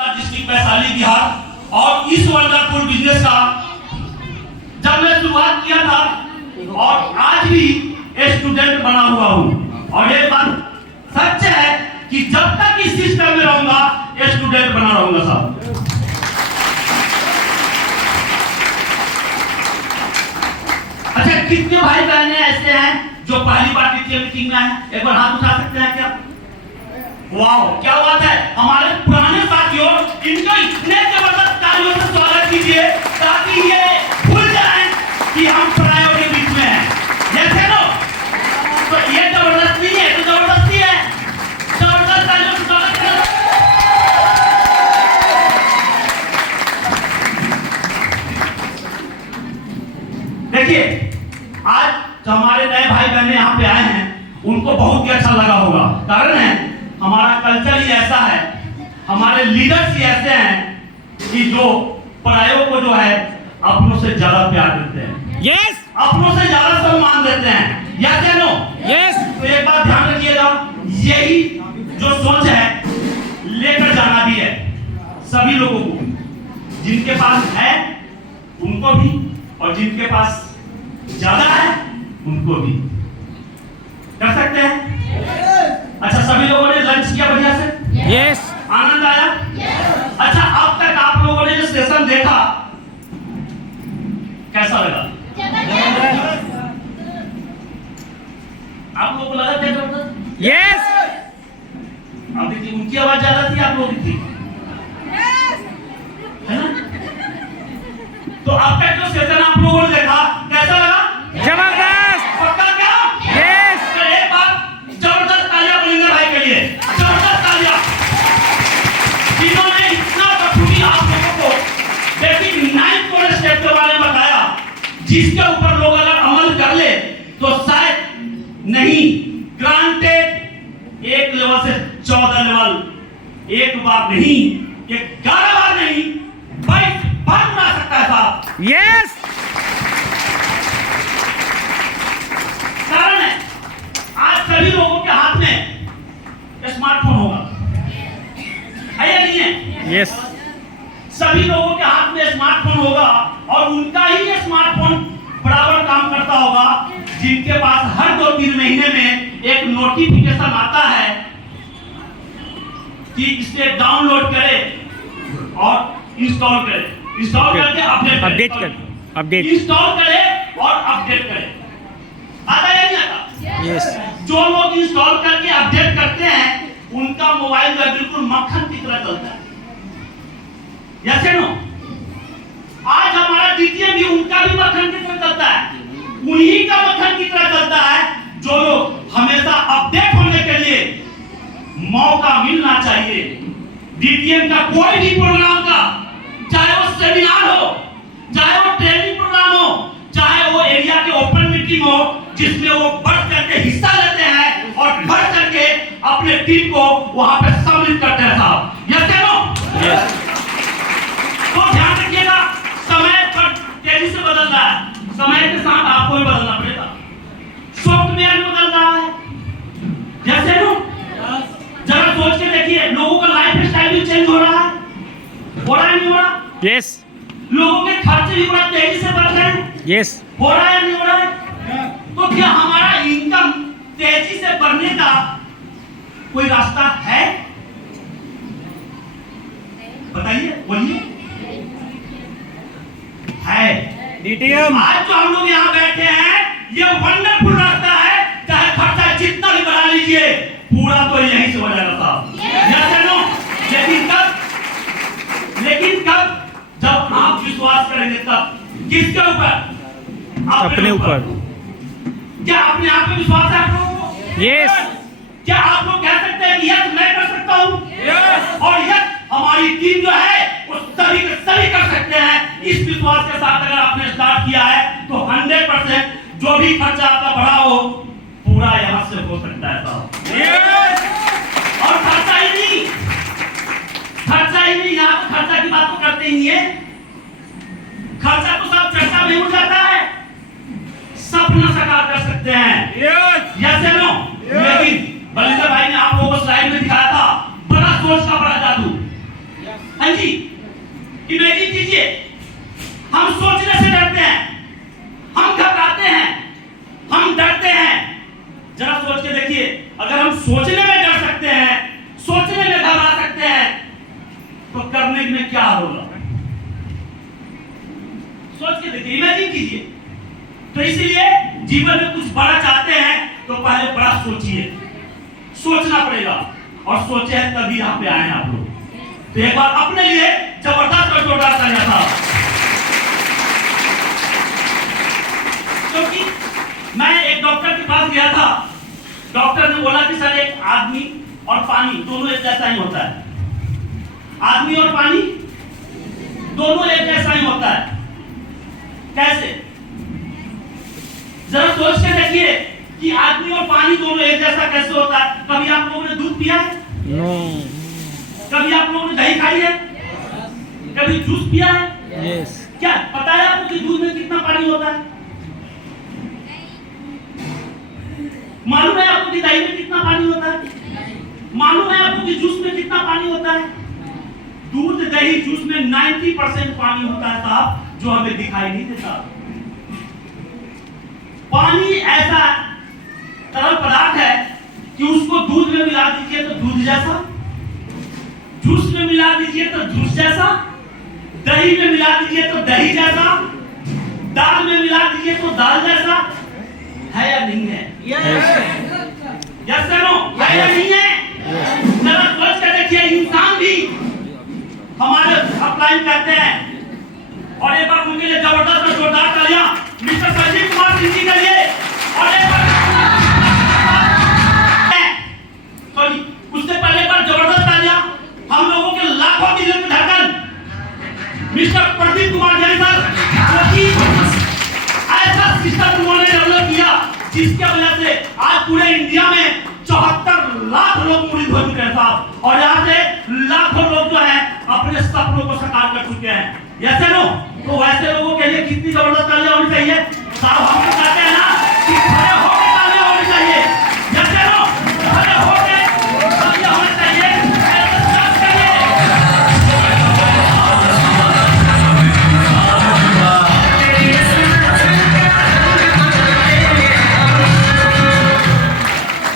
District Vaishali Bihar. और इस wonderful business का जब मैं शुरुआत किया था और आज भी स्टूडेंट बना हुआ हूँ, और एक बात सच है कि जब तक इस सिस्टम में रहूंगा स्टूडेंट बना रहूंगा साहब। अच्छा, कितने भाई बहने ऐसे हैं जो पहली बार मीटिंग में आए? एक बार हाथ उठा सकते हैं क्या? वाह, क्या बात है। हमारे पुराने साथियों, इनको इतने जबरदस्त तालियों से स्वागत कीजिए ताकि ये भूल जाएं कि हम परायों के बीच में हैं। जैसे नो, तो ये जबरदस्ती है, तो जबरदस्ती है। जबरदस्त तालियों से स्वागत करें। देखिए, आज जो हमारे नए भाई बहने यहाँ पे आए हैं उनको बहुत ही अच्छा लगा होगा। कारण है हमारा कल्चर ही ऐसा है, हमारे लीडर्स ही ऐसे हैं कि जो परायों को जो है अपनों से ज्यादा प्यार देते हैं। यस, अपनों से ज्यादा सम्मान देते हैं। यस या नो? यस। तो एक बात ध्यान रखिएगा, यही जो सोच है लेकर जाना भी है सभी लोगों को, जिनके पास है उनको भी और जिनके पास ज्यादा है उनको भी। कर सकते हैं? अच्छा, सभी लोगों ने लंच किया बढ़िया से? यस। आनंद आया? अच्छा, अब तक आप लोगों ने जो सेशन देखा कैसा लगा? आप लोगों को लगा जबरदस्त? यस। अब देखिए, उनकी आवाज ज्यादा थी, आप लोगों की थी, है ना? तो अब तक जो सेशन आप लोगों ने देखा कैसा लगा? जबरदस्त। पक्का क्या? यस। तो एक बार जबरदस्त तालियां बलिंदर भाई के लिए, जबरदस्त तालियां। जिन्होंने इतना बखूबी आप लोगों को बेसिक 9 कोड स्टेप के बारे में बताया, जिसके ऊपर लोग अगर अमल कर ले तो शायद नहीं, ग्रांटेड 1 लेवल से 14 लेवल एक बार नहीं, 11 बार नहीं, 22 बार बना सकता है साहब। यस। कारण है आज सभी लोगों के हाथ में स्मार्टफोन होगा, है या नहीं है? यस। सभी लोगों के हाथ में स्मार्टफोन होगा और उनका ही स्मार्टफोन बराबर काम करता होगा जिनके पास हर 2-3 महीने में एक नोटिफिकेशन आता है कि इसे डाउनलोड करें और इंस्टॉल करें। इंस्टॉल करके अपडेट अपडेट। इंस्टॉल करें और अपडेट करें। आता है नहीं आता? यस। जो लोग इंस्टॉल करके अपडेट करते हैं उनका मोबाइल जो बिल्कुल मक्खन की तरह चलता है। यस या नो? आज हमारा डीटीएम भी उनका भी मक्खन की तरह चलता है, उन्हीं का मक्खन की तरह चलता है जो लोग हमेशा अपडेट होने के लिए मौका मिलना चाहिए। डीटीएम का कोई भी प्रोग्राम का, चाहे वो सेमिनार हो, चाहे वो ट्रेनिंग प्रोग्राम हो, चाहे वो एरिया के ओपन मीटिंग हो, जिसमें वो बढ़ करके हिस्सा लेते हैं और बढ़ करके अपने टीम को वहां पे सम्मिलित करते हैं साहब। यस या नो? यस। तो ध्यान रखिएगा, समय पर तेजी से बदल रहा है, समय के साथ आपको भी बदलना पड़ेगा। सॉफ्टवेयर बदल रहा है, जैसे नो, जरा सोच के देखिए, लोगों का लाइफ स्टाइल भी चेंज हो रहा है नहीं हो रहा? यस। लोगों के खर्चे भी बड़ा तेजी से बढ़ रहे हैं। यस। हो रहा है नहीं हो रहा है? तो क्या हमारा इनकम तेजी से बढ़ने का कोई रास्ता है? बताइए, बोलिए। है। डीटीएम। आज जो हम लोग यहाँ बैठे हैं ये वंडरफुल रास्ता है, चाहे खर्चा जितना भी बढ़ा लीजिए पूरा तो यहीं से हो जाएगा साहब। यस या नो? लेकिन कब? जब आप विश्वास करेंगे तब। किसके ऊपर? अपने ऊपर। क्या अपने आप पे विश्वास है आप लोगों को? यस। क्या आप लोग कह सकते हैं कि यस मैं कर सकता हूँ? यस। और यस हमारी टीम जो है वो सभी के सभी कर सकते हैं। इस विश्वास के साथ अगर आपने स्टार्ट किया है तो 100% जो भी खर्चा आपका बढ़ा हो पूरा यहाँ से हो सकता है साहब। यस। और खर्चा ही नहीं, यहाँ पर खर्चा की बात तो करते ही नहीं है। खर्चा तो सब चर्चा में उड़ जाता है, सपना साकार कर सकते हैं। यस या नो? लेकिन बलिंदर भाई ने आप लोगों को स्लाइड में दिखाया था, बड़ा सोच का बड़ा जादू। हाँ जी, इमेजिन कीजिए, हम सोचने से डरते हैं, हम घबराते हैं, हम डरते हैं। जरा सोच के देखिए, अगर हम सोचने में डर सकते हैं, सोचने में घबरा सकते हैं, तो करने में क्या होगा? सोच के देखिए, इमेजिन कीजिए। तो इसीलिए जीवन में कुछ बड़ा चाहते हैं तो पहले बड़ा सोचिए, सोचना पड़ेगा, और सोचे हैं तभी यहाँ पे आए हैं आप लोग। तो एक बार अपने लिए जबरदस्त और जोरदार तालियां था। क्योंकि मैं एक डॉक्टर के पास गया था, डॉक्टर ने बोला कि सर एक आदमी और पानी दोनों एक जैसा ही होता है, आदमी और पानी दोनों एक जैसा ही होता है। कैसे? जरा सोच के देखिए कि आदमी और पानी दोनों एक जैसा कैसे होता है। कभी आप लोगों ने दूध पिया है? नो। कभी आप लोगों ने दही खाई है? कभी जूस पिया है? यस। क्या पता है आपको कि दूध में कितना पानी होता है? मालूम है आपको कि दही में कितना पानी होता है? मालूम है आपको कि जूस में कितना पानी होता है? दूध, दही, जूस में 90% पानी होता है साहब, जो हमें दिखाई नहीं देता। पानी ऐसा तरल पदार्थ है कि उसको दूध में मिला दीजिए तो दूध जैसा, जूस में मिला दीजिए तो जूस जैसा, दही में मिला दीजिए तो दही जैसा, दाल में मिला दीजिए तो दाल जैसा। है या नहीं है? यस नो, है या नहीं है? जरा सोच कर देखिए, इंसान भी हमारे अपलाइन करते हैं। और एक बार उनके लिए जबरदस्त और जोरदार तालियां मिस्टर संजीव कुमार सिंह जी के लिए। और एक बार सॉरी, उससे पहले एक बार जबरदस्त तालियां हम लोगों के लाखों की दिल में धड़कन मिस्टर प्रदीप कुमार जैन सर, जो ऐसा सिस्टम उन्होंने डेवलप किया जिसके वजह से आज पूरे इंडिया में 74 लाख लोग मुरीद हो चुके हैं साहब, और यहाँ से लाखों लोग जो हैं अपने सपनों को साकार कर चुके हैं। ऐसे नो, तो वैसे लोगों के लिए कितनी जबरदस्त तालियां होनी चाहिए साहब। हम तो कहते हैं ना कि खड़े होकर तालियां होनी चाहिए। ऐसे नो, खड़े होकर तालियां होनी चाहिए।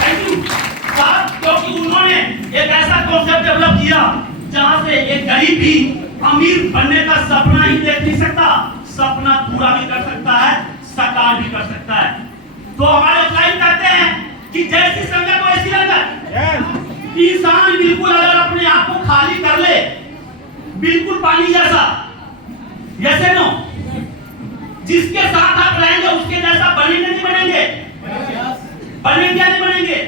थैंक यू साहब, क्योंकि उन्होंने एक ऐसा कॉन्सेप्ट डेवलप किया जहां से एक गरीब भी अमीर बनने का सपना ही देख नहीं सकता, सपना पूरा भी कर सकता है, साकार भी कर सकता है। तो हमारे क्लाइंट कहते हैं कि जैसी संगत वैसी रंगत। इंसान बिल्कुल अगर अपने आप को खाली कर ले, बिल्कुल पानी जैसा, जैसे नो, जिसके साथ आप रहेंगे उसके जैसा बनेंगे नहीं बनेंगे? बनेंगे नहीं बनेंगे?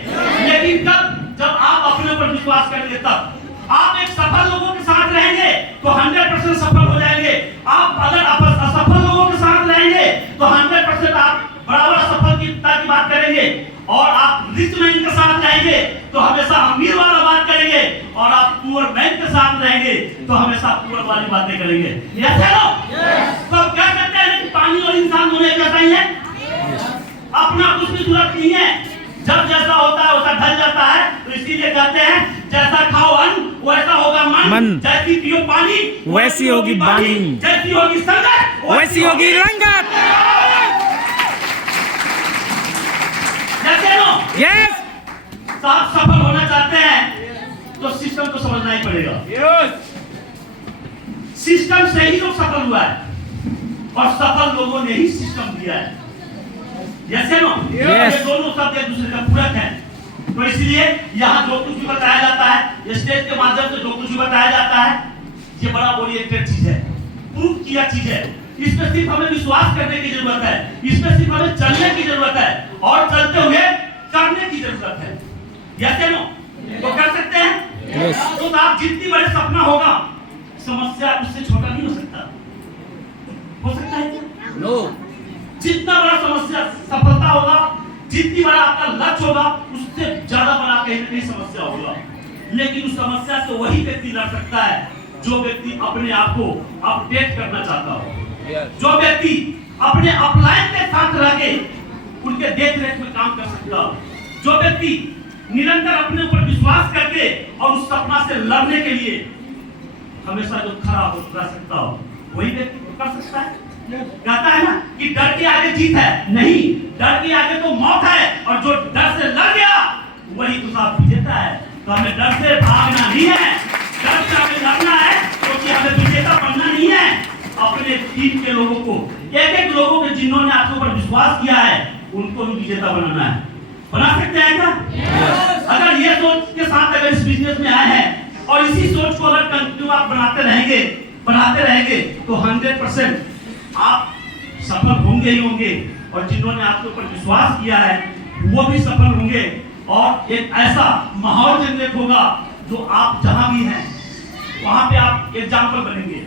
लेकिन कब? जब आप अपने ऊपर विश्वास करेंगे तब। आप एक सफल लोगों के साथ रहेंगे तो 100% सफल हो जाएंगे। आप अगर असफल लोगों के साथ रहेंगे तो 100% आप बराबर असफलता की बात करेंगे। और आप रिच मैन के साथ रहेंगे तो हमेशा अमीर वाला बात करेंगे, और आप पुअर मैन के साथ रहेंगे तो हमेशा पुअर वाली बातें करेंगे। यस है नो? तो आप क्या कहते हैं कि पानी और इंसान दोनों एक जैसा ही है? अपना कुछ भी जरूरत नहीं है, जब जैसा होता है वैसा ढल जाता है। तो इसीलिए कहते हैं जैसा खाओ अन्न वैसा होगा मन, जैसी पियो पानी वैसी होगी बानी, जैसी होगी संगत वैसी होगी रंगत। जैसे नो, यस। साहब सफल होना चाहते हैं तो सिस्टम को समझना ही पड़ेगा। सिस्टम से ही लोग सफल हुआ है, और सफल लोगों ने ही सिस्टम दिया है। जैसे नो, ये दोनों शब्द एक दूसरे का पूरक है। तो इसलिए यहाँ जो कुछ भी बताया जाता है, स्टेज के माध्यम से जो कुछ भी बताया जाता है, ये बड़ा ओरिएंटेड चीज है, प्रूव किया चीज है। इसमें सिर्फ हमें विश्वास करने की जरूरत है, इसमें सिर्फ हमें चलने की जरूरत है, और चलते हुए करने की जरूरत है। जैसे नो, तो कर सकते हैं। तो आप जितनी बड़े सपना होगा, समस्या उससे छोटा नहीं हो सकता। हो सकता है क्या? नो। जितना बड़ा समस्या सफलता होगा, जितनी बड़ा आपका लक्ष्य होगा, उससे ज्यादा बड़ा कहीं ना कहीं समस्या होगा। लेकिन उस समस्या से वही व्यक्ति लड़ सकता है जो व्यक्ति अपने आप को अपडेट करना चाहता हो, जो व्यक्ति अपने अपलाइन के साथ रह के उनके देख रेख में काम कर सकता हो, जो व्यक्ति निरंतर अपने ऊपर विश्वास करके और उस सपना से लड़ने के लिए हमेशा जो खड़ा हो कर सकता हो वही व्यक्ति कर सकता है। कहता है ना कि डर के आगे जीत है, नहीं, डर के आगे तो मौत है, और जो डर से लड़ गया वही तो साहब विजेता है। तो हमें डर से भागना नहीं है, डर से हमें लड़ना है, क्योंकि हमें विजेता बनना नहीं है। अपने टीम के लोगों को, एक एक लोगों के जिन्होंने आपके ऊपर विश्वास किया है, उनको भी विजेता बनाना है। बना सकते हैं क्या? अगर ये सोच के साथ अगर इस बिजनेस में आए हैं और इसी सोच को अगर कंटिन्यू आप बनाते रहेंगे तो 100% आप सफल होंगे ही होंगे, और जिन्होंने आपके ऊपर विश्वास किया है वो भी सफल होंगे, और एक ऐसा माहौल जनरेट होगा जो आप जहां भी हैं वहां पे आप एग्जाम्पल बनेंगे,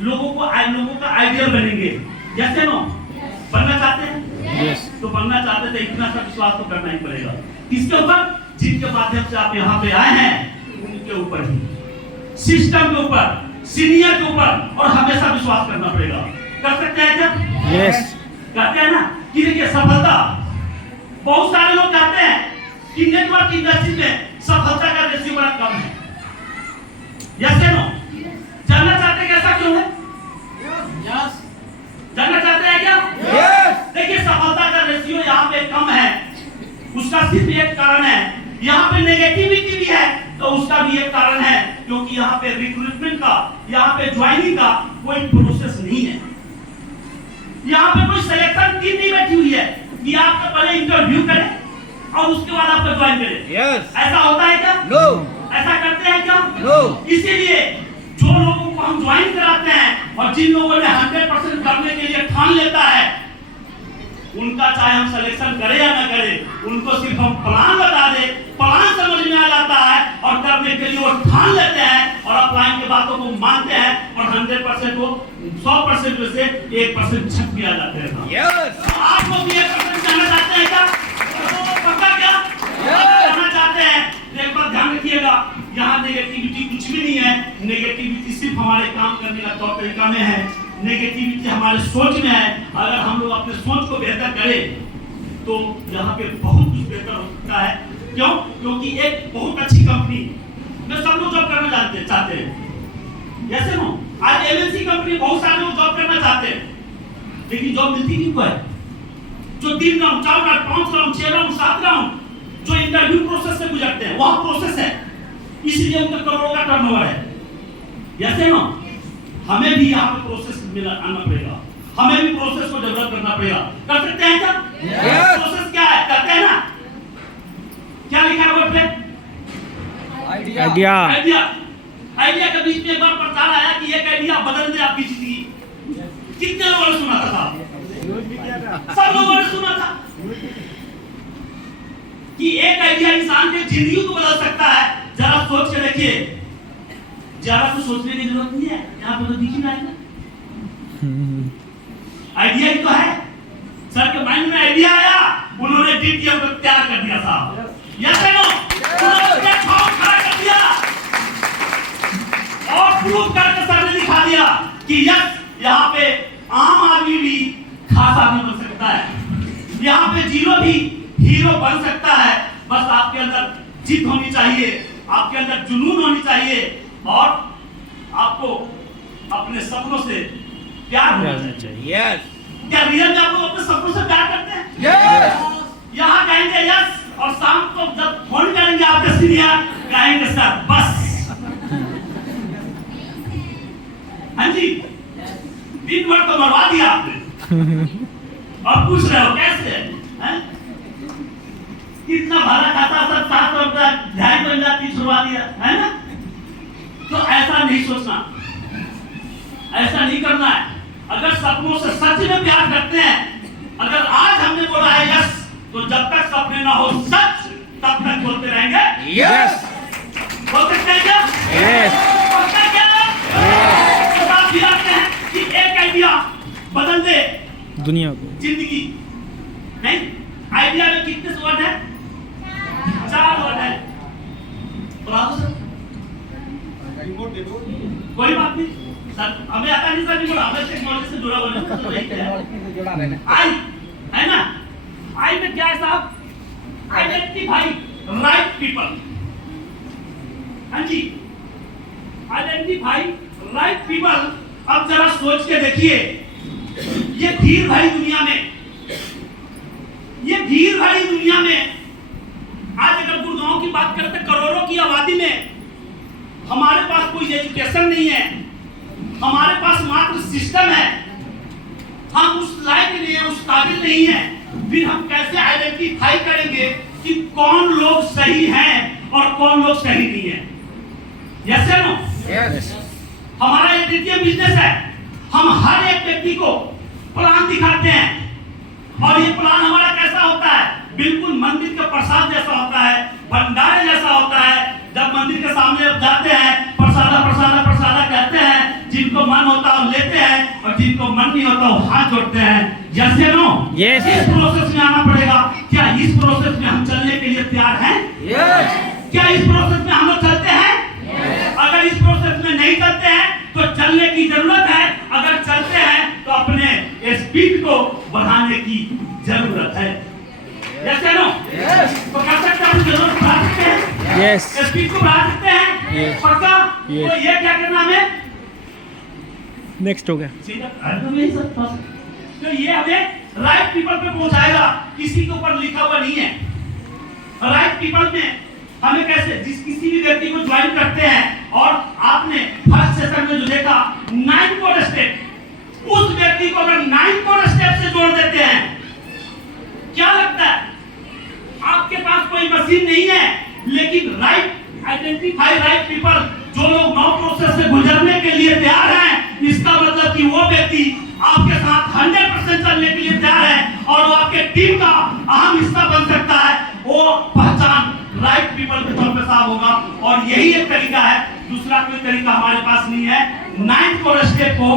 लोगों का आइडियल बनेंगे। जैसे नो बनना चाहते हैं तो बनना चाहते थे, इतना सा विश्वास तो करना ही पड़ेगा। किसके ऊपर? जिनके माध्यम से आप यहाँ पे आए हैं उनके ऊपर ही, सिस्टम के ऊपर, सीनियर के ऊपर, और हमेशा विश्वास करना पड़ेगा। कर सकते हैं क्या? यस। कहते हैं ना कि देखिए सफलता, बहुत सारे लोग कहते हैं कि नेटवर्क इंडस्ट्री में सफलता का रेशियो बड़ा कम है। यस या नो? जानना चाहते हैं कैसा क्यों है? यस। जानना चाहते हैं क्या? यस। देखिए सफलता का रेशियो यहाँ पे कम है, उसका सिर्फ एक कारण है, यहाँ पे नेगेटिविटी भी है तो उसका भी एक कारण है, क्योंकि यहाँ पे रिक्रूटमेंट का, यहाँ पे ज्वाइनिंग का कोई प्रोसेस नहीं है। यहाँ पे कोई सिलेक्शन टीम नहीं बैठी हुई है कि आपका पहले इंटरव्यू करें और उसके बाद आपको ज्वाइन करें। यस। ऐसा होता है क्या? नो। ऐसा करते हैं क्या? नो। इसीलिए जो लोगों को हम ज्वाइन कराते हैं और जिन लोगों ने 100% करने के लिए ठान लेता है, उनका चाहे हम सिलेक्शन करें या ना करें, उनको सिर्फ हम प्लान बता दे, प्लान समझ में आ जाता है और करने के लिए वो ठान लेते हैं और अपलाइन के बातों को मानते हैं, और 100% वो 100% में से 1% छट भी आ जाते हैं। यस। आप लोग भी 1% जाना चाहते हैं क्या? पक्का क्या? जाना चाहते हैं? एक बात ध्यान रखिएगा, यहाँ नेगेटिविटी कुछ भी नहीं है। नेगेटिविटी सिर्फ हमारे काम करने का तौर तरीका में है, नेगेटिविटी हमारे सोच में है। अगर हम लोग अपने सोच को बेहतर करें तो यहाँ पे बहुत कुछ बेहतर हो सकता है। क्यों? क्योंकि एक बहुत अच्छी कंपनी में सब लोग जॉब करना चाहते हैं। जैसे नो आज एमएनसी कंपनी बहुत सारे लोग जॉब करना चाहते हैं, लेकिन जॉब मिलती किनको है? जो 3 round, 4 round, 5 round, 6 round, 7 round जो इंटरव्यू प्रोसेस से गुजरते हैं, वहां प्रोसेस है, इसलिए उनका करोड़ों का टर्नओवर है। जैसे नो हमें भी यहाँ पे प्रोसेस में आना पड़ेगा, हमें भी प्रोसेस को डेवलप करना पड़ेगा। कर सकते हैं क्या? प्रोसेस क्या है? करते हैं ना? क्या लिखा है बोर्ड पे? आइडिया। आइडिया के बीच में एक बार प्रचार आया कि एक आइडिया बदल दे आपकी जिंदगी। कितने लोगों ने सुना था? सब लोगों ने सुना था कि एक आइडिया इंसान की जिंदगी को बदल सकता है। जरा सोच के देखिए, ज्यादा तो सोचने की जरूरत नहीं है, यहाँ पे तो दिख ही रहा है। आइडिया ही तो है। सर के माइंड में आइडिया आया, उन्होंने डीटीएम को तैयार कर दिया साहब। Yes no? उन्होंने प्लेटफॉर्म खड़ा कर दिया और प्रूव करके सर ने दिखा दिया कि यस, यहाँ पे आम आदमी भी खास आदमी बन सकता है, यहाँ पे जीरो भी हीरो बन सकता है। बस आपके अंदर जिद होनी चाहिए, आपके अंदर जुनून होनी चाहिए, और आपको अपने सपनों से प्यार होना चाहिए। यस। क्या रियल में आप लोग अपने सपनों से प्यार करते हैं? यस। यहाँ कहेंगे यस, और शाम को जब फोन करेंगे आपके सीनियर कहेंगे सर बस। हाँ जी, दिन भर तो मरवा दिया आपने और पूछ रहे हो कैसे है? कितना भरा खाता सर, 700 रुपया 250 छुड़वा दिया है ना? तो ऐसा नहीं सोचना, ऐसा नहीं करना है। अगर सपनों से सच में प्यार करते हैं, अगर आज हमने बोला है यस, तो जब तक सपने ना हो सच, तब तक बोलते रहेंगे यस। बोल सकते हैं क्या? यस। पक्का क्या? तो बात भी आते हैं कि एक आइडिया बदल दे दुनिया को। जिंदगी। नहीं, आइडिया में कितने वर्ड है? 4 वर्ड है। बोला तो सर, कोई बात नहीं सर, हमें आता नहीं सर, नहीं बोला, हमें टेक्नोलॉजी से जुड़ा हुआ है। आई है ना? आई में क्या है साहब? Identify right people. हाँ जी, आइडेंटिफाई राइट पीपल, अब जरा सोच के देखिए, ये भीड़ भरी दुनिया में, ये भीड़ भरी दुनिया में आज अगर गुड़गांव की बात करते करोड़ों की आबादी में हमारे पास कोई एजुकेशन नहीं है, हमारे पास मात्र सिस्टम है, हम उस लायक नहीं है, उस काबिल नहीं है, फिर हम कैसे आइडेंटिफाई करेंगे कि कौन लोग सही हैं और कौन लोग सही नहीं है? यस या नो? यस। हमारा एक द्वितीय बिजनेस है, हम हर एक व्यक्ति को प्लान दिखाते हैं और ये प्लान हमारा कैसा होता है? बिल्कुल मंदिर के प्रसाद जैसा होता है, भंडारे जैसा होता है। जब मंदिर के सामने जाते हैं, प्रसादा प्रसादा प्रसादा कहते हैं, जिनको मन होता है वो लेते हैं और जिनको मन नहीं होता वो हाथ जोड़ते हैं। यस या नो? यस। इस प्रोसेस में आना पड़ेगा। क्या इस प्रोसेस में हम चलने के लिए तैयार हैं? यस। क्या इस प्रोसेस में हम लोग चलते हैं? अगर इस प्रोसेस में नहीं चलते हैं तो चलने की जरूरत है, अगर चलते हैं तो अपने स्पीड को बढ़ाने की जरूरत है। यस या नो? तो कर सकते हैं, जरूरत बढ़ा सकते हैं, यस। स्पीड को बढ़ा सकते हैं। Yes. पक्का? Yes. तो ये क्या करना है? नेक्स्ट हो गया। तो ये हमें राइट पीपल पे पहुंचाएगा, किसी के ऊपर लिखा हुआ नहीं है। राइट पीपल में हमें कैसे किसी भी व्यक्ति को ज्वाइन करते हैं और आपने फर्स्ट सेशन में जो देखा 9 कोड स्टेप, उस व्यक्ति को अगर 9 कोड स्टेप से जोड़ देते हैं, क्या लगता है? आपके पास कोई मशीन नहीं है, लेकिन राइट आइडेंटिफाई राइट पीपल, जो लोग 9 प्रोसेस से गुजरने के लिए तैयार हैं, इसका मतलब कि वो व्यक्ति आपके साथ 100% चलने के लिए तैयार है और वो आपके टीम का अहम हिस्सा बन सकता है। वो पहचान राइट पीपल के तौर पे साफ होगा और यही एक तरीका है, दूसरा कोई तरीका हमारे पास नहीं है। 9 कोड स्टेप को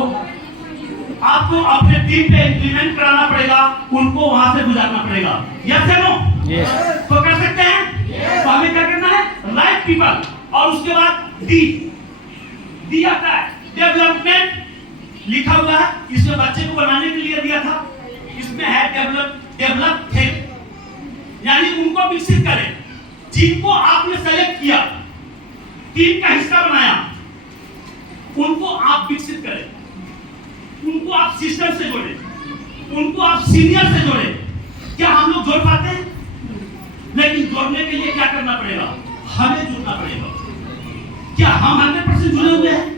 आपको अपने टीम पे इंप्लीमेंट कराना पड़ेगा, उनको वहां से गुजारना पड़ेगा। यस या नो? यस। तो कर सकते हैं? तो हमें क्या करना है? Right people. और उसके बाद डी आता है डेवलपमेंट, लिखा हुआ है, इसमें बच्चे को बनाने के लिए दिया था, इसमें है डेवलप थे, यानी उनको विकसित करें, जिनको आपने सेलेक्ट किया, टीम का हिस्सा बनाया, उनको आप विकसित करें, उनको आप सिस्टम से जोड़े, उनको आप सीनियर से जोड़े। क्या हम लोग जोड़ पाते हैं? लेकिन जोड़ने के लिए क्या करना पड़ेगा? हमें जुड़ना पड़ेगा। क्या हम 100% जुड़े हुए हैं?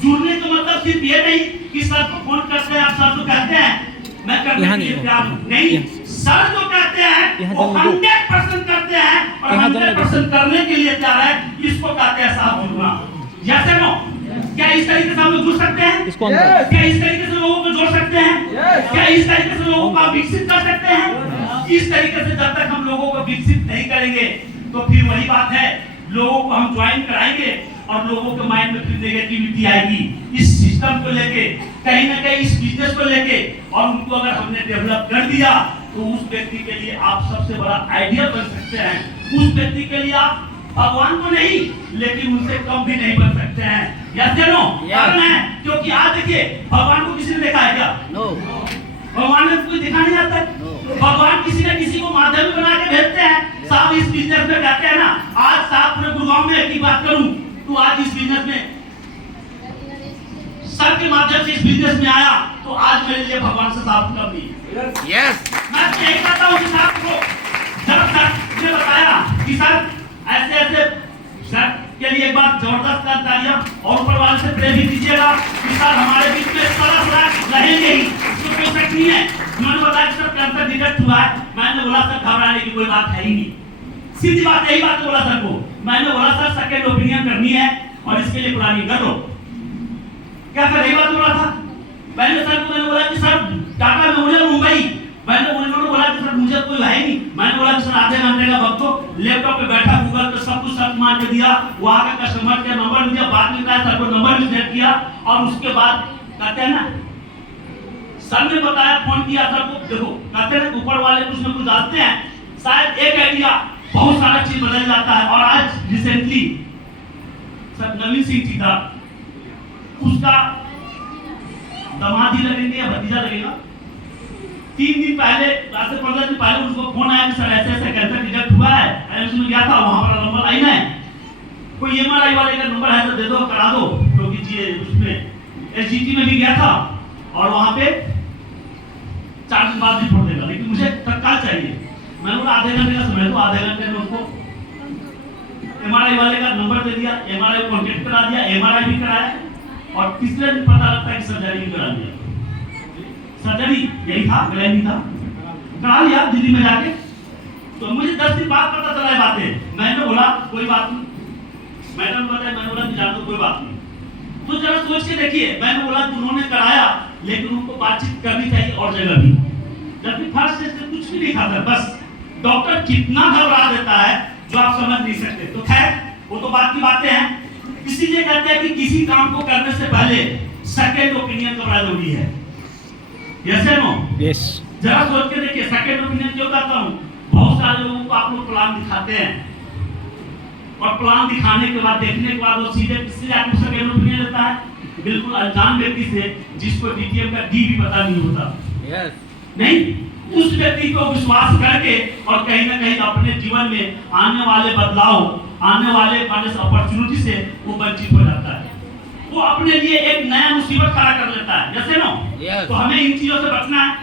जुड़ने का मतलब सिर्फ ये नहीं कि सर को फोन करते हैं, आप सर को कहते हैं मैं करने के लिए तैयार हूं, नहीं, सर जो कहते हैं वो 100% करते हैं और 100% करने के लिए तैयार है, इसको कहते हैं साहब जुड़ना। यस या नो? क्या इस तरीके से हम लोग जुड़ सकते हैं? इसको अंदर क्या इस तरीके से लोगों को जोड़ सकते हैं? क्या इस तरीके से लोगों को विकसित कर सकते हैं? इस तरीके से जब तक हम लोगों को विकसित नहीं करेंगे तो फिर वही बात है, लोगों को हम ज्वाइन कराएंगे और लोगों के माइंड में फिर नेगेटिविटी आएगी इस सिस्टम को लेके, कहीं ना कहीं इस बिजनेस को लेके, और उनको अगर हमने डेवलप कर दिया तो उस व्यक्ति के लिए आप सबसे बड़ा आइडिया बन सकते हैं। उस व्यक्ति के लिए आप भगवान तो नहीं, लेकिन उनसे कम भी नहीं बन सकते हैं। यस या नो? कारण है क्योंकि आज देखिए, भगवान को किसी ने देखा है क्या? नो। भगवान ने कोई देखा नहीं जाता है। भगवान किसी न किसी को माध्यम बना के भेजते हैं। साहब इस बिजनेस में कहते हैं ना, आज साहब पूरे गुड़गांव में एक ही बात करूं, तो आज इस बिजनेस में सर के माध्यम से इस बिजनेस में आया, तो आज मेरे लिए भगवान से साहब कम नहीं। यस। मैं तो यही कहता हूँ कि साहब को जब सर ने बताया कि सर ऐसे ऐसे, सर के लिए एक बार जबरदस्त तालियां और ऊपर वाले से प्रेम भी दीजिएगा कि सर हमारे बीच में सड़क रहेंगे ही, तो कोई शक नहीं है। उन्होंने बताया सर कैंसर डिटेक्ट हुआ है। मैंने बोला सर घबराने की कोई बात है ही नहीं, सीधी बात, यही बात बोला सर को। मैंने बोला सर सेकंड ओपिनियन करनी है और इसके लिए पुरानी कर लो। क्या सर यही बात बोला था? मैंने सर को बोला कि सर टाटा में मुझे मुंबई, मैंने उन्होंने बोला कि सर मुझे कोई है ही नहीं। मैंने बोला कि सर आधे घंटे का वक्त तो लैपटॉप पे बैठा गूगल पे सब कुछ सर्च मार के दिया, वहां का कस्टमर के नंबर दिया, बाद में कहा सर को नंबर भी सेट किया और उसके बाद कहते हैं ना, सर ने बताया, फोन किया सर को, देखो कहते हैं ऊपर वाले कुछ न कुछ डालते हैं, शायद एक आइडिया बहुत सारा चीज बदल जाता है। और आज रिसेंटली सर नवीन सिंह जी था, उसका दामाद ही लगेंगे या भतीजा लगेगा, 3 दिन पहले, 15 दिन पहले उसको फोन आया कि सर ऐसे ऐसे कैंसर डिटेक्ट हुआ है। एमएस में गया था, वहां पर नंबर लाइन है, कोई एमआरआई वाले का नंबर है तो दे दो, करा दो, क्योंकि उसमें एसजीटी में भी गया था और वहां पे 4 दिन बाद रिपोर्ट देगा, लेकिन मुझे तत्काल चाहिए। मैंने बोला आधे घंटे का समय दो, आधे घंटे में उसको एमआरआई वाले का नंबर दे दिया, एमआरआई को कॉन्टेक्ट करा दिया, एमआरआई भी कराया और तीसरे दिन पता लगता है कि सर्जरी भी करा दिया। सर्जरी यही था, गला नहीं था, करा लिया दिल्ली में जाके। तो मुझे 10 दिन बाद पता चला है बातें। मैंने बोला कोई बात नहीं, मैडम बताया, मैंने बोला जान दो कोई बात नहीं। तो जरा सोच के देखिए, मैंने बोला उन्होंने कराया लेकिन उनको बातचीत करनी चाहिए और जगह भी, जबकि फर्स्ट से कुछ भी नहीं खाता, बस डॉक्टर कितना घबरा देता है जो आप समझ नहीं सकते। तो खैर वो तो बात की बातें हैं। इसीलिए कहते हैं कि किसी काम को करने से पहले सेकंड ओपिनियन का बड़ा जरूरी है। यस या नो? यस। जरा सोच के देखिए, सेकंड ओपिनियन क्यों कहता हूँ? बहुत सारे लोगों को आप लोग प्लान दिखाते हैं और प्लान दिखाने के बाद, देखने के बाद वो सीधे किससे आपको सेकंड ओपिनियन लेता है? बिल्कुल अनजान व्यक्ति से, जिसको डीटीएम का डी भी पता नहीं होता। यस। नहीं, उस व्यक्ति को विश्वास करके और कहीं ना कहीं अपने जीवन में आने वाले बदलाव, आने वाले अपॉर्चुनिटी से वो वंचित हो जाता है। वो अपने लिए एक नया मुसीबत खड़ा कर लेता है। जैसे नो, तो हमें इन चीजों से बचना है,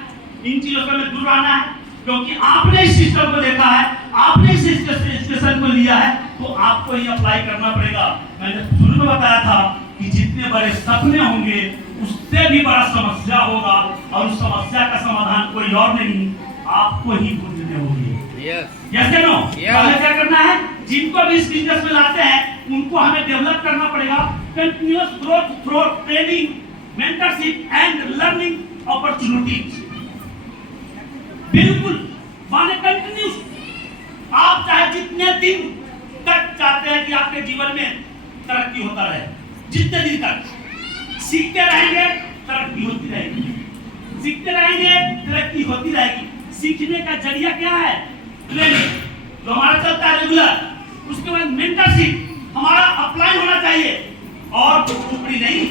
इन चीजों से हमें दूर रहना है, क्योंकि आपने इस सिस्टम को देखा है, आपने इस स्टेशन को लिया है, तो आपको ही अप्लाई करना पड़ेगा। मैंने शुरू में बताया था कि जितने बड़े सपने होंगे उससे भी बड़ा समस्या होगा, और उस समस्या का समाधान कोई और नहीं, आपको ही ढूंढने होगी। जैसे नो, हमें क्या करना है? जिनको भी इस बिजनेस में लाते हैं उनको हमें डेवलप करना पड़ेगा। Continuous growth through training, mentorship and learning opportunities. बिल्कुल माने कंटिन्यूस। आप चाहे जितने दिन तक चाहते हैं कि आपके जीवन में तरक्की होता रहे, जितने दिन तक सीखते रहेंगे तरक्की होती रहेगी, सीखते रहेंगे तरक्की होती रहेगी। सीखने का जरिया क्या है? ट्रेनिंग जो हमारा चलता है रेगुलर, उसके बाद मेंटरशिप हमारा अप्लाई होना चाहिए, और ऊपरी नहीं,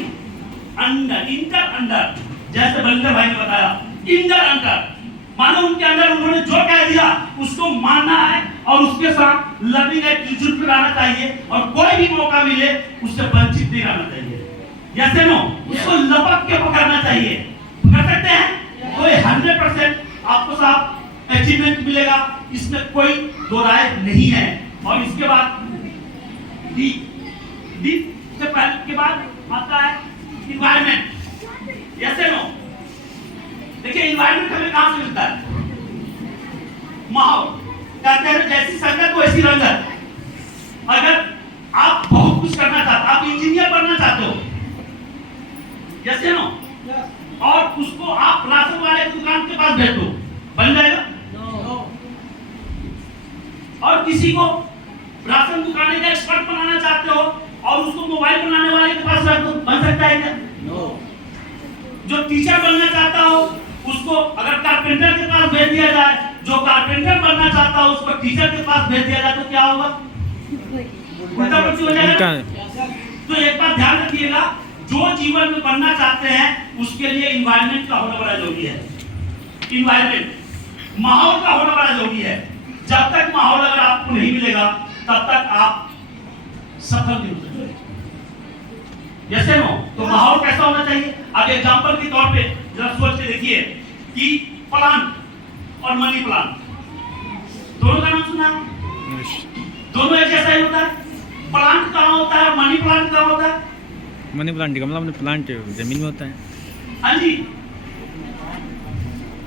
अंडर, इंटर अंडर, जैसे बलदेव भाई ने बताया, इंटर अंडर मानो उनके अंदर उन्होंने जो कह दिया उसको मानना है और उसके साथ लर्निंग एटीट्यूड लगाना चाहिए, और कोई भी मौका मिले उससे वंचित नहीं रहना चाहिए। जैसे नो, उसको लपक के पकड़ना चाहिए। कर सकते हैं? कोई 100% आपको साथ अचीवमेंट मिलेगा, इसमें कोई दो राय नहीं है। और इसके बाद डी से पहले के बाद आता है इन्वायरमेंट। जैसे नो, देखिए इन्वायरमेंट हमें कहां से मिलता है? माहौल। कहते हैं जैसी संगत वैसी रंगत। अगर आप बहुत कुछ करना चाहते, आप इंजीनियर बनना चाहते हो, जैसे नो, और उसको आप राशन वाले की दुकान के पास भेज दो, बन जाएगा? और किसी को राशन दुकान का एक्सपर्ट बनाना चाहते हो और उसको मोबाइल बनाने वाले के पास रख दो, बन सकता है क्या? जो टीचर बनना चाहता हो उसको अगर कारपेंटर के पास भेज दिया जाए, जो कारपेंटर बनना चाहता हो उसको टीचर के पास भेज दिया जाए, तो क्या होगा? उल्टा पुल्टा हो जाएगा। तो एक बात ध्यान रखिएगा, जो जीवन में बनना चाहते हैं उसके लिए इन्वायरमेंट का होना बड़ा जरूरी है। इन्वायरमेंट, माहौल का होना बड़ा जरूरी है। जब तक माहौल अगर आपको नहीं मिलेगा तब तक आप सफल नहीं हो सकते। जैसे नो, तो माहौल कैसा होना चाहिए? अब एग्जांपल के तौर पे जरा सोच के देखिए कि प्लांट और मनी प्लांट, दोनों का नाम सुना? दोनों एक जैसा ही होता है। प्लांट कहाँ होता है और मनी प्लांट कहाँ होता है? मनी प्लांट का मतलब प्लांट जमीन में होता है। हाँ जी,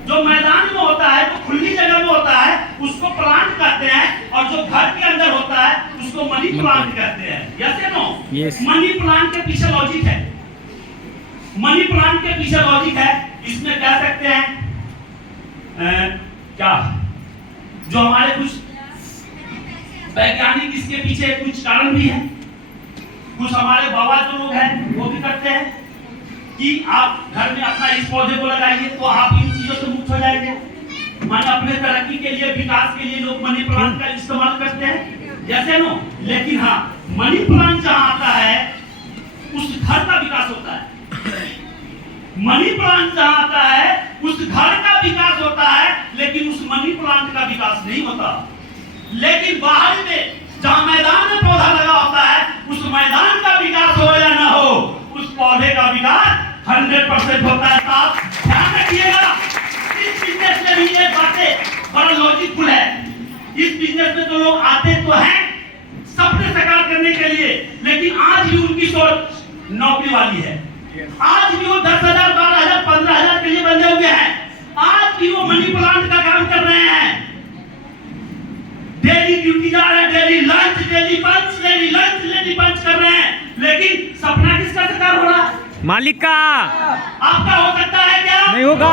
जो मैदान में होता है, जो खुली जगह में होता है, उसको प्लांट कहते हैं, और जो घर के अंदर होता है उसको मनी प्लांट कहते हैं। यस या नो? यस। मनी प्लांट के पीछे लॉजिक है, मनी प्लांट के पीछे लॉजिक है। इसमें कह सकते हैं क्या, जो हमारे कुछ वैज्ञानिक इसके पीछे कुछ कारण भी है, कुछ हमारे बाबा जो लोग हैं वो भी करते हैं कि आप घर में अपना इस पौधे को लगाइए तो आप इन चीजों से मुक्त हो जाएंगे। माने अपने तरक्की के लिए, विकास के लिए लोग मनी प्लांट का इस्तेमाल करते हैं। जैसे नो, लेकिन हाँ, मनी प्लांट जहां आता है उस घर का विकास होता है। मनी प्लांट जहां आता है उस घर का विकास होता है, लेकिन उस मनी प्लांट का विकास नहीं होता। लेकिन बाहर में जहां मैदान में पौधा लगा होता है, उस मैदान का विकास हो या ना हो, उस पौधे का विकास 100% होता है। साहब ध्यान रखिएगा, इस बिजनेस में भी ये बातें बड़ा लॉजिकफुल है। इस बिजनेस में तो लोग आते तो हैं सपने साकार करने के लिए, लेकिन आज भी उनकी सोच नौकरी वाली है। आज भी वो 10,000, 12,000, 15,000 के लिए बंधे हुए हैं। आज भी वो मनी प्लांट का काम कर रहे हैं, डेली ड्यूटी जा रहे हैं, डेली लंच, डेली पंच, डेली लंच, डेली पंच कर रहे हैं, लेकिन सपना किसका साकार हो रहा है? मालिक का। आपका हो सकता है क्या? नहीं होगा।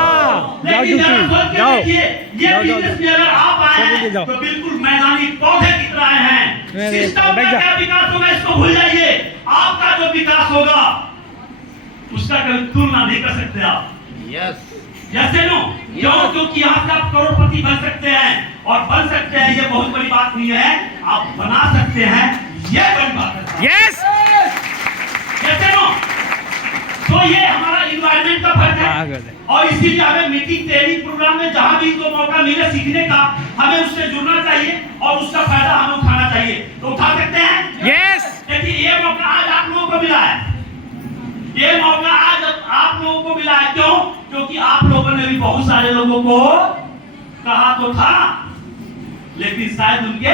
जाओ लेकिन जरा ड्यूटी, सोच के जाओ। देखिए, ये जाओ, जाओ, बिजनेस में अगर आप आए सब हैं नीचे जाओ। तो बिल्कुल मैदानी पौधे की तरह आए हैं। नहीं, सिस्टम बैठ का जा। क्या विकास होगा इसको भूल जाइए। आपका जो विकास होगा उसका कभी तुलना नहीं कर सकते आप। यस जैसे नो क्योंकि यहाँ से आप करोड़पति बन सकते हैं, और बन सकते हैं ये बहुत बड़ी बात नहीं है, आप बना सकते हैं, ये बड़ी बात है। यस। जैसे नो तो ये हमारा इन्वायरमेंट का फर्क पागल है, है। और इसीलिए हमें मीटिंग ट्रेनिंग प्रोग्राम में जहां भी को मौका मिले सीखने का, हमें उससे जुड़ना चाहिए और उसका फायदा हमें उठाना चाहिए। तो उठा सकते हैं। यस। देखिए ये मौका आज आप लोगों को मिला है, ये मौका आज आप लोगों को मिला है। क्यों? क्योंकि आप लोगों ने भी बहुत सारे लोगों को कहा तो था, लेकिन शायद उनके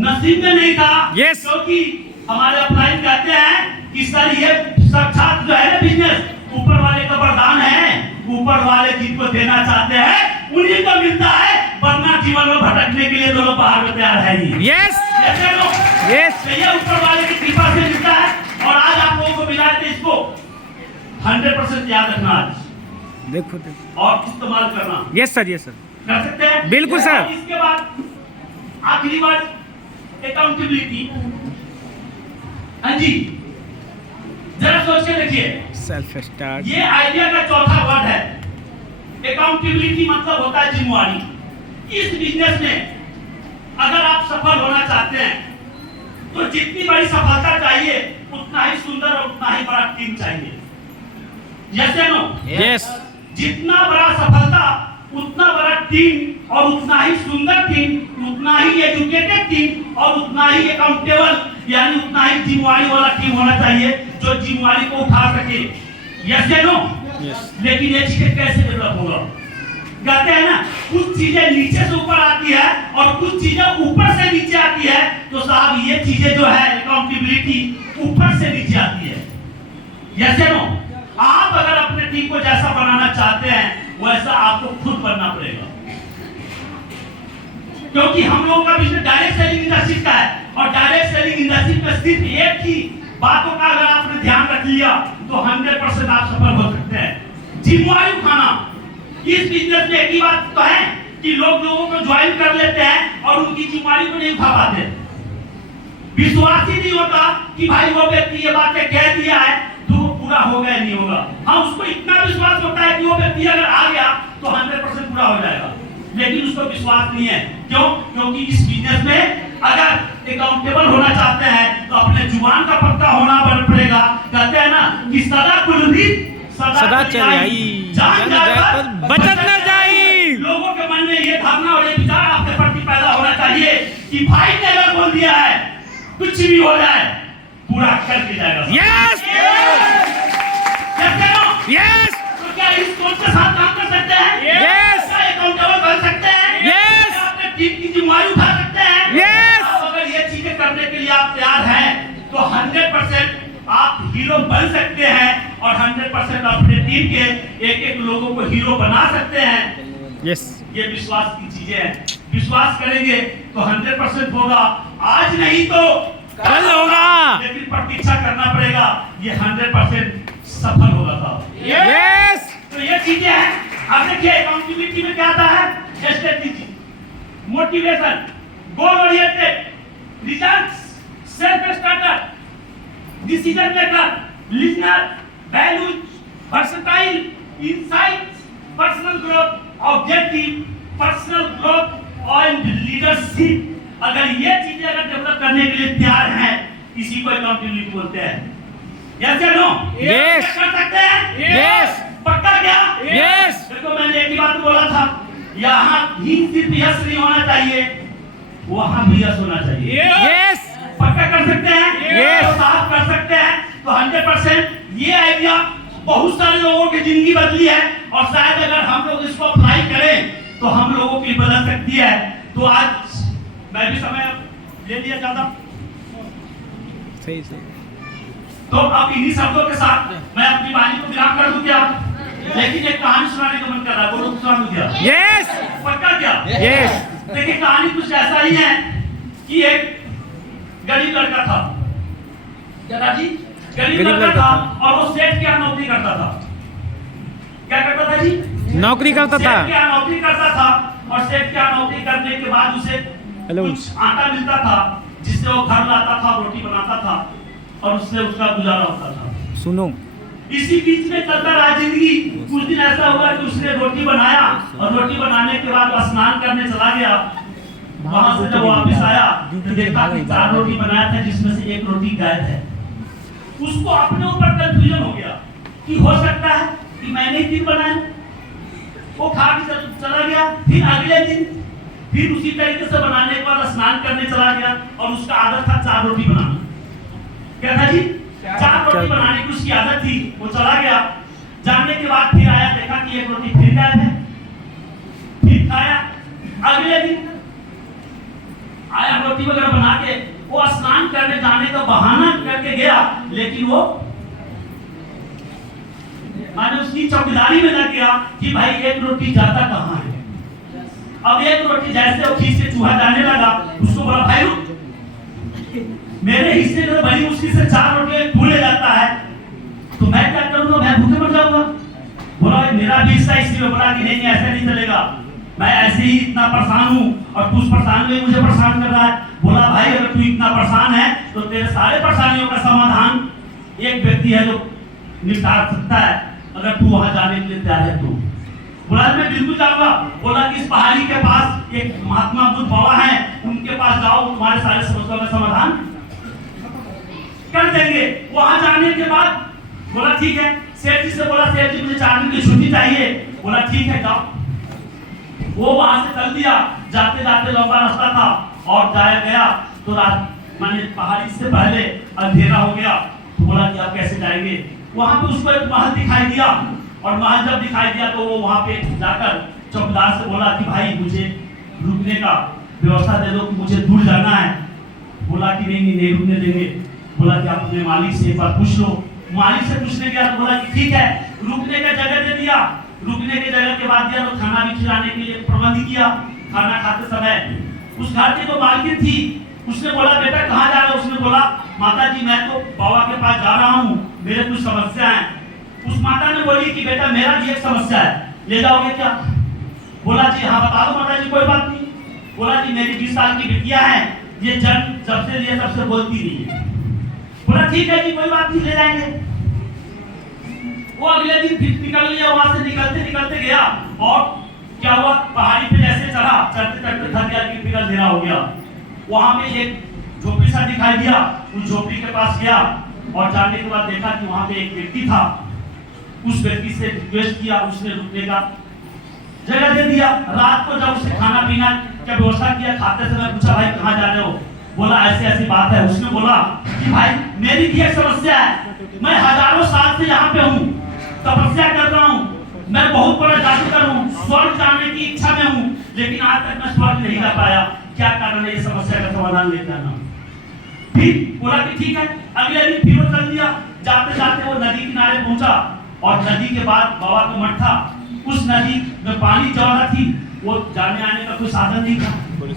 नसीब में नहीं था। Yes. क्योंकि हमारे अपलाइन कहते हैं कि सर ये साक्षात जो है ना बिजनेस, ऊपर वाले का वरदान है, ऊपर वाले जिनको देना चाहते हैं उन्हीं को मिलता है, वरना जीवन में भटकने के लिए दोनों बाहर में तैयार है ही। यस। जैसे लोग यस। ये ऊपर वाले की कृपा से मिलता है, और आज आप लोगों को मिला है, तो इसको 100% याद रखना आज देखो देखो। और इस्तेमाल करना। Yes sir, yes sir. कर सकते हैं बिल्कुल सर। और इसके बाद आखिरी बात अकाउंटेबिलिटी। हाँ जी, जरा सोच के देखिए, सेल्फ स्टार्ट। ये आइडिया का चौथा वर्ड है। अकाउंटेबिलिटी मतलब होता है जिम्मेवारी। इस बिजनेस में अगर आप सफल होना चाहते हैं तो जितनी बड़ी सफलता चाहिए उतना ही सुंदर और उतना ही बड़ा टीम चाहिए। जैसे नो यस। जितना बड़ा सफलता उतना बड़ा टीम, और उतना ही सुंदर टीम, उतना ही एजुकेटेड टीम, और उतना ही अकाउंटेबल यानी उतना ही जिम्मेवारी वाला टीम होना चाहिए जो जिम्मेवारी को उठा सके। यस या नो? यस। लेकिन ये चीजें कैसे डेवलप होगा? कहते हैं ना, कुछ चीजें नीचे से ऊपर आती है और कुछ चीजें ऊपर से नीचे आती है। तो साहब ये चीजें जो है अकाउंटेबिलिटी ऊपर से नीचे आती है। यस या नो? आप अगर अपने टीम को जैसा बनाना चाहते हैं वैसा आपको खुद बनना पड़ेगा, क्योंकि हम लोगों का बिजनेस डायरेक्ट सेलिंग इंडस्ट्री का है, और डायरेक्ट सेलिंग इंडस्ट्री में सिर्फ एक ही बातों का अगर आपने ध्यान रख लिया तो 100% आप सफल हो सकते हैं। जिम्मेवारी उठाना। इस बिजनेस में एक ही बात तो है कि लोग लोगों को ज्वाइन कर लेते हैं और उनकी जिम्मेवारी को नहीं उठा पाते। विश्वास ही नहीं होता कि भाई वो व्यक्ति ये बातें कह दिया है तो वो पूरा होगा या नहीं होगा। हाँ, उसको इतना विश्वास होता है कि वो व्यक्ति अगर आ गया तो 100% पूरा हो जाएगा, लेकिन उसको विश्वास नहीं है। क्यों? क्योंकि इस बिजनेस में अगर अकाउंटेबल होना चाहते हैं तो अपने जुबान का पक्का होना पड़ेगा। कहते हैं ना कि सदा कुलदीप सदा चले आई, जान जाए पर बचत न जाई। लोगों के मन में ये धारणा और ये विचार आपके प्रति पैदा होना चाहिए कि भाई ने अगर बोल दिया है कुछ भी हो जाए पूरा करके जाएगा। यस। यस। तो क्या इस सोच के साथ काम कर सकते हैं? Yes! क्या अकाउंटेबल बन सकते हैं? Yes! क्या अपने टीम की जिम्मेदारी उठा सकते हैं? Yes! अब अगर ये चीजें करने के लिए आप तैयार हैं तो 100% आप हीरो बन सकते हैं, और 100% अपने टीम के एक एक लोगों को हीरो बना सकते हैं। यस। ये विश्वास की चीजें हैं। विश्वास करेंगे तो 100% होगा, आज नहीं तो कल होगा। लेकिन प्रतीक्षा करना पड़ेगा, ये 100% सफल होगा साहब। यस। तो ये चीजें हैं। अब देखिए अकाउंटेबिलिटी में क्या आता है? Strategy, motivation, goal oriented, results, self starter, decision maker, listener, values, versatile, insights, personal growth, objective, personal growth और लीडरशिप। अगर ये चीजें अगर डेवलप करने के लिए तैयार हैं, इसी को अकाउंटेबिलिटी बोलते हैं। यस या नो? Yes! कर सकते हैं? Yes! पक्का क्या? Yes! देखो मैंने एक ही बात बोला था, यहाँ ही सिर्फ यस नहीं होना चाहिए, वहाँ भी यस होना चाहिए। यस। पक्का कर सकते हैं? Yes! तो साहब कर सकते हैं। तो 100% ये आइडिया बहुत सारे लोगों की जिंदगी बदली है, और शायद अगर हम लोग इसको अप्लाई करें तो हम लोगों की बदल सकती है। तो आज मैं भी समय ले लिया ज्यादा, सही तो अब इन्हीं शब्दों के साथ मैं अपनी वाणी को विराम कर दूं क्या? लेकिन एक कहानी सुनाने का मन कर रहा है, बोलो सुना दूं क्या? यस पक्का क्या? यस देखिए कहानी कुछ ऐसा ही है कि एक गरीब लड़का था, क्या जी? गरीब लड़का था, और वो सेठ के यहाँ नौकरी करता था। क्या करता था जी? नौकरी करता था। सेठ के यहाँ नौकरी करता था, और सेठ के यहाँ नौकरी करने के बाद उसे कुछ आटा मिलता था, जिससे वो घर लाता था, रोटी बनाता था, और उससे उसका गुजारा होता था। सुनो, इसी बीच में चलता रहा जिंदगी। कुछ दिन ऐसा हुआ कि उसने रोटी बनाया, और रोटी बनाने के बाद स्नान करने चला गया। वहां से जब वापस आया तो देखा कि 4 रोटी बनाया था, जिसमें से 1 रोटी गायब है। उसको अपने ऊपर कंफ्यूजन हो गया कि हो सकता है कि मैंने ही 3 बनाया। वो खा के चला गया। फिर अगले दिन फिर उसी तरीके से बनाने के बाद स्नान करने चला गया, और उसका आदत था 4 रोटी बनाना। क्या था जी? 4 रोटी बनाने की उसकी आदत थी। वो चला गया, जाने के बाद फिर आया, देखा कि 1 रोटी फिर गायब है। फिर खाया। अगले दिन आया, रोटी वगैरह बना के वो स्नान करने जाने का बहाना करके गया, लेकिन वो माने उसकी चौकीदारी में न गया कि भाई 1 रोटी जाता कहाँ है। अब 1 रोटी जैसे वो खींच के चूहा जाने लगा, उसको बोला भाई रुक, मेरे हिस्से में बड़ी मुश्किल से 4 रोटी भूले जाता है, तो मैं क्या करूंगा? मैं भूखे मर जाऊंगा। बोला मेरा भी हिस्सा इसलिए। बोला कि नहीं ऐसा नहीं चलेगा, मैं ऐसे ही इतना परेशान हूँ, और तू उस परेशान में मुझे परेशान कर रहा है। बोला भाई अगर तू इतना परेशान है तो तेरे सारे परेशानियों का समाधान एक व्यक्ति है जो निपटा सकता है, अगर तू वहां जाने के लिए तैयार है तो। बोला मैं बिल्कुल जाऊंगा। बोला कि इस पहाड़ी के पास एक महात्मा बुद्ध बाबा है, उनके पास जाओ, तुम्हारे सारे समस्याओं का समाधान कर देंगे। वहां जाने के बाद बोला ठीक है। सेठ जी से बोला सेठ जी मुझे 4 दिन की छुट्टी चाहिए। बोला ठीक है जाओ। वो वहां से चल दिया। जाते जाते लंबा रास्ता था, और जाया गया तो रात माने पहाड़ी से पहले अंधेरा हो गया। तो बोला कि आप कैसे जाएंगे? वहां पे उसको एक महल दिखाई दिया, और महल जब दिखाई दिया तो वो वहां पे जाकर चौकीदार से बोला कि भाई मुझे रुकने का व्यवस्था दे दो, मुझे दूर जाना है। बोला कि नहीं रुकने देंगे। बोला कि आप अपने मालिक से एक बार पूछ लो। मालिक से पूछने गया तो बोला कि ठीक है, रुकने का जगह दे दिया। रुकने के जगह के बाद दिया तो खाना भी खिलाने के लिए प्रबंध किया। खाना खाते समय उस घर की जो मालकिन थी, उसने बोला बेटा कहाँ जा रहे हो? उसने बोला माता जी मैं तो बाबा के पास जा रहा हूँ, मेरे कुछ समस्या है। उस माता ने बोली कि बेटा मेरा भी एक समस्या है, ले जाओगे क्या? बोला जी हाँ बता दो माता जी, कोई बात नहीं। बोला जी मेरी 20 साल की बिटिया है, ये जन्म जब से लिए सबसे बोलती नहीं है। बोला ठीक है जी कोई बात नहीं, ले जाएंगे। वो अगले दिन फिर निकल लिया। वहां से निकलते निकलते गया, और क्या हुआ, पहाड़ी पे जैसे चढ़ा, चढ़ते चढ़ते थक गया कि फिर अंधेरा हो गया। वहां पे एक झोपड़ी सा दिखाई दिया। उस झोपड़ी के पास गया, और जाने के बाद देखा कि वहां पे एक व्यक्ति था। उस व्यक्ति से रिक्वेस्ट किया, उसने रुकने का जगह दे दिया। रात को जब उसे खाना पीना का व्यवस्था किया, खाते समय पूछा भाई कहाँ जा रहे हो? बोला ऐसी ऐसी बात है। उसने बोला कि भाई मेरी भी एक समस्या है, मैं हजारों साल से यहाँ पे हूँ, तपस्या कर रहा हूँ, मैं बहुत बड़ा जादूगर हूँ, स्वर्ग जाने की इच्छा में हूँ, लेकिन आज तक मैं स्वर्ग नहीं जा पाया। क्या कारण है? ये समस्या का समाधान लेके आना। फिर बोला कि ठीक है। अगले दिन फिर वो चल दिया। जाते जाते वो नदी किनारे पहुंचा, और नदी के बाद बाबा का मठ था। उस नदी में पानी ज्यादा थी, वो जाने आने का कोई साधन नहीं था।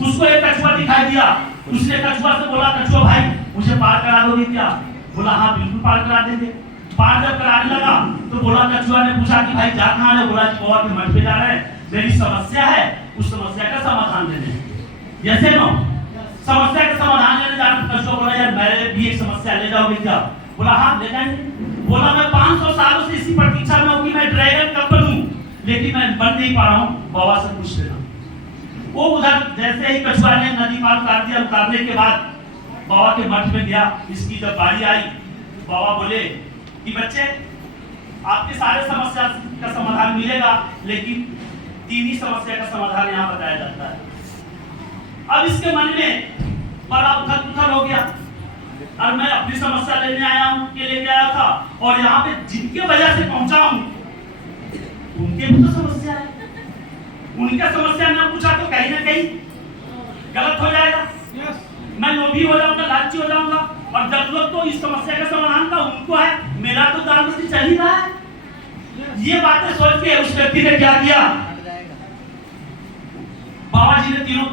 उसको एक कछुआ दिखाई दिया। उसने कछुआ से बोला कछुआ भाई मुझे पार करा दोगे क्या? बोला हाँ बिल्कुल पार करा देंगे। पार जब कराने लगा तो बोला कछुआ ने पूछा कि भाई जा कहाँ है? बोला जी बाबा के मठ पे जा रहे हैं, मेरी समस्या है, उस समस्या का समाधान देने। जैसे नो समस्या का समाधान लेने जा रहे। कछुआ बोला यार मेरे भी एक समस्या, ले जाओगे क्या? बोला हाँ ले जाएंगे। बोला मैं 500 सालों से इसी प्रतीक्षा में हूँ कि मैं ड्रैगन कब बनूं, लेकिन मैं बन नहीं पा रहा हूँ, बाबा से पूछ लेना। वो उधर जैसे ही कछुआ ने नदी पार उतार दिया। उतारने के बाद बाबा के मठ में गया। इसकी जब बारी आई, बाबा बोले कि बच्चे आपके सारे समस्या का समाधान मिलेगा, लेकिन 3 ही समस्या का समाधान यहाँ बताया जाता है। अब इसके मन में बड़ा उथल पुथल हो गया। और मैं अपनी समस्या लेने आया हूं, के लेके आया था, और यहाँ पे जिनके वजह से पहुंचा हूं उनके भी तो समस्या है। उनका समस्या न पूछा तो कहीं ना कहीं गलत हो जाएगा। मैं लोभी हो जाऊंगा, लालची हो जाऊंगा, और जरूरत तो इस समस्या का समाधान का उनको है, मेरा तो दाल चल ही रहा है। ये बातें सोच के उस व्यक्ति ने क्या किया, बाबा जी ने तीनों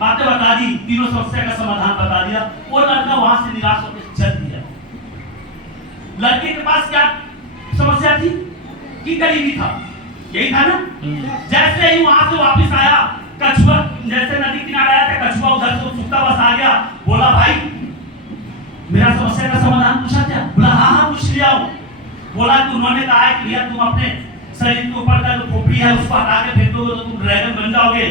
बातें बता दी, तीनों समस्या का समाधान बता दिया, और लड़का वहां से निराश होकर चल दिया। लड़के के पास क्या समस्या थी कि गरीबी था, यही था ना। जैसे ही वहां से वापस आया, कछुआ जैसे नदी किनारे आया था, कछुआ उधर से उत्सुकता बस आ गया, बोला भाई मेरा समस्या का समाधान पूछा क्या? बोला हाँ हाँ पूछ लिया हूं। बोला कि उन्होंने कहा है कि भैया तुम अपने शरीर के ऊपर का जो खोपड़ी है उसको हटा के फेंक दोगे तो तुम ड्रैगन बन जाओगे,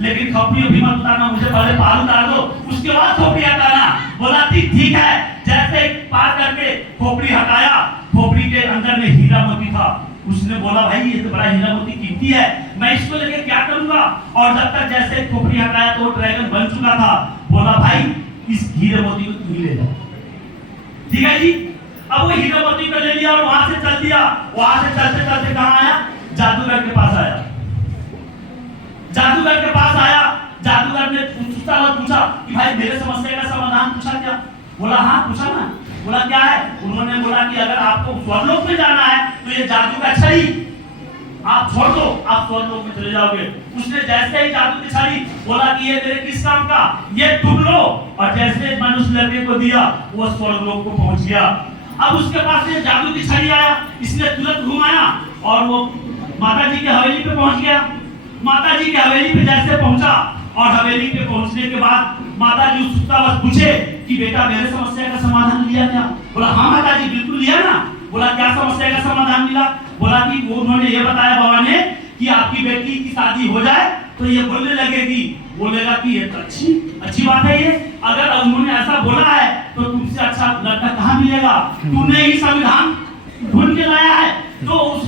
लेकिन खोपड़ी अभी मत उतारना, मुझे पहले पार उतार दो, उसके बाद खोपड़ी हटाना। बोला ठीक है। जैसे पार करके खोपड़ी हटाया, खोपड़ी के अंदर में हीरा मोती था। उसने बोला भाई ये तो बड़ा हीरा मोती कीमती है, मैं इसको लेके क्या करूंगा? और जब तक जैसे खोपड़ी हटाया तो ड्रैगन बन चुका था। बोला भाई इस हीरे मोती को तू ही ले जा। ठीक है जी। अब वो हीरे मोती को ले लिया और वहां से चल दिया। वहां से चलते चलते कहां आया? जादूगर के पास आया। जादूगर के पास आया, जादूगर ने पूछा कि भाई मेरे समस्या का समाधान पूछा क्या? बोला हाँ पूछा ना। बोला क्या है? उन्होंने बोला कि अगर आपको स्वर्गलोक में जाना है तो ये जादू का छड़ी आप छोड़ दो, आप स्वर्गलोक में चले जाओगे। उसने जैसे ही जादू की छड़ी बोला कि ये मेरे किस काम का, ये तुम लो, और जैसे मनुष्य लड़के को दिया वो स्वर्गलोक को पहुंच गया। अब उसके पास ये जादू की छड़ी आया, इसने तुरंत घुमाया और वो माता जी की हवेली पे पहुंच गया। माता जी की हवेली पे जैसे पहुंचा, और हवेली पे पहुंचने के बाद माता जी उत्सुकता बस पूछे कि बेटा मेरे समस्या का समाधान लिया क्या? बोला हाँ माता जी बिल्कुल लिया ना। बोला क्या समस्या का समाधान मिला? बोला कि वो उन्होंने ये बताया बाबा ने कि आपकी बेटी की शादी हो जाए तो ये बोलने लगेगी, बोलेगा कि ये तो अच्छी बात है। ये अगर उन्होंने ऐसा बोला है तो तुमसे अच्छा लड़का कहाँ मिलेगा? तुमने ही संविधान ढूंढ के लाया है। तो उस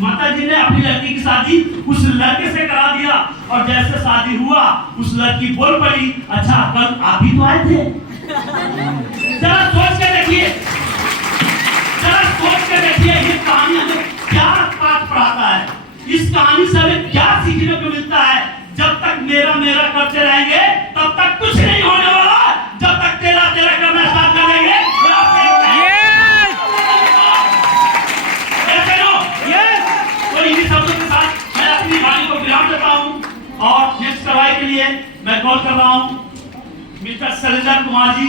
माता जी ने अपनी लड़की की शादी उस लड़के से करा दिया, और जैसे शादी हुआ उस लड़की बोल पड़ी अच्छा कल आप ही तो आए थे। जरा सोच के देखिए, जरा सोच के देखिए ये कहानी हमें क्या पाठ पढ़ाता है। इस कहानी से हमें क्या सीखने को मिलता है? जब तक मेरा मेरा करते रहेंगे तब तक कुछ नहीं होने वाला। जब तक तेरा तेरा करना स्टार्ट करेंगे और नेक्स्ट करवाई के लिए मैं कॉल कर रहा हूं मिस्टर शैलेंद्र कुमार जी।